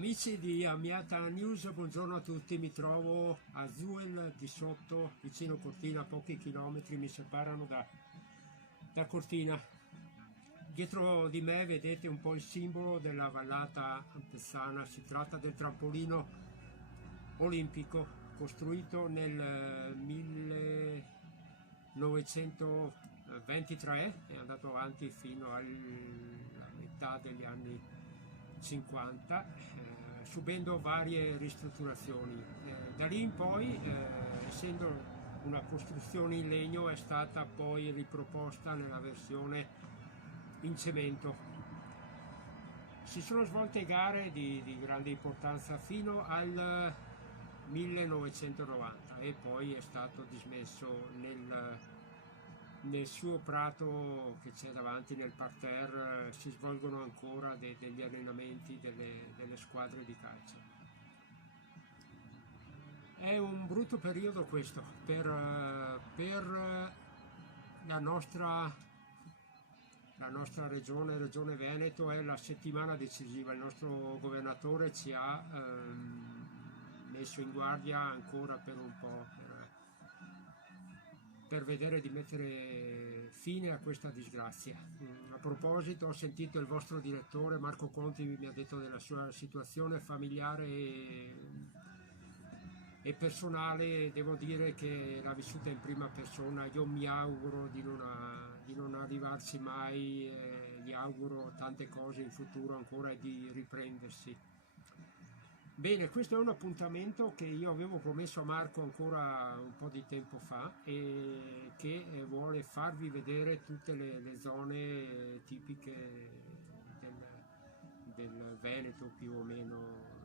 Amici di Amiata News, buongiorno a tutti, mi trovo a Zuel di sotto, vicino Cortina, pochi chilometri mi separano da Cortina. Dietro di me vedete un po' il simbolo della vallata Antessana, si tratta del trampolino olimpico costruito nel 1923, è andato avanti fino alla metà degli anni 50, subendo varie ristrutturazioni. Da lì in poi, essendo una costruzione in legno, è stata poi riproposta nella versione in cemento. Si sono svolte gare di grande importanza fino al 1990 e poi è stato dismesso nel suo prato che c'è davanti nel parterre. Si svolgono ancora degli allenamenti delle squadre di calcio. È un brutto periodo questo per la nostra regione Veneto. È la settimana decisiva, il nostro governatore ci ha messo in guardia ancora per un po', per vedere di mettere fine a questa disgrazia. A proposito, ho sentito il vostro direttore Marco Conti, mi ha detto della sua situazione familiare e personale. Devo dire che l'ha vissuta in prima persona. Io mi auguro di non arrivarci mai, gli auguro tante cose in futuro ancora e di riprendersi. Bene, questo è un appuntamento che io avevo promesso a Marco ancora un po' di tempo fa e che vuole farvi vedere tutte le zone tipiche del Veneto, più o meno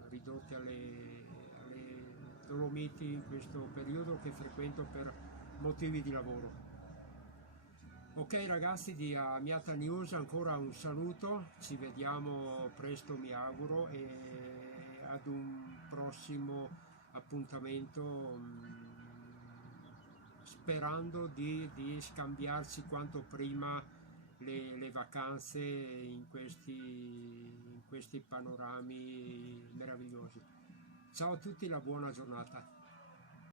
ridotte alle Dolomiti, in questo periodo che frequento per motivi di lavoro. Ok ragazzi di Amiata News, ancora un saluto, ci vediamo presto mi auguro e ad un prossimo appuntamento, sperando di scambiarci quanto prima le vacanze in questi panorami meravigliosi. Ciao a tutti, la buona giornata.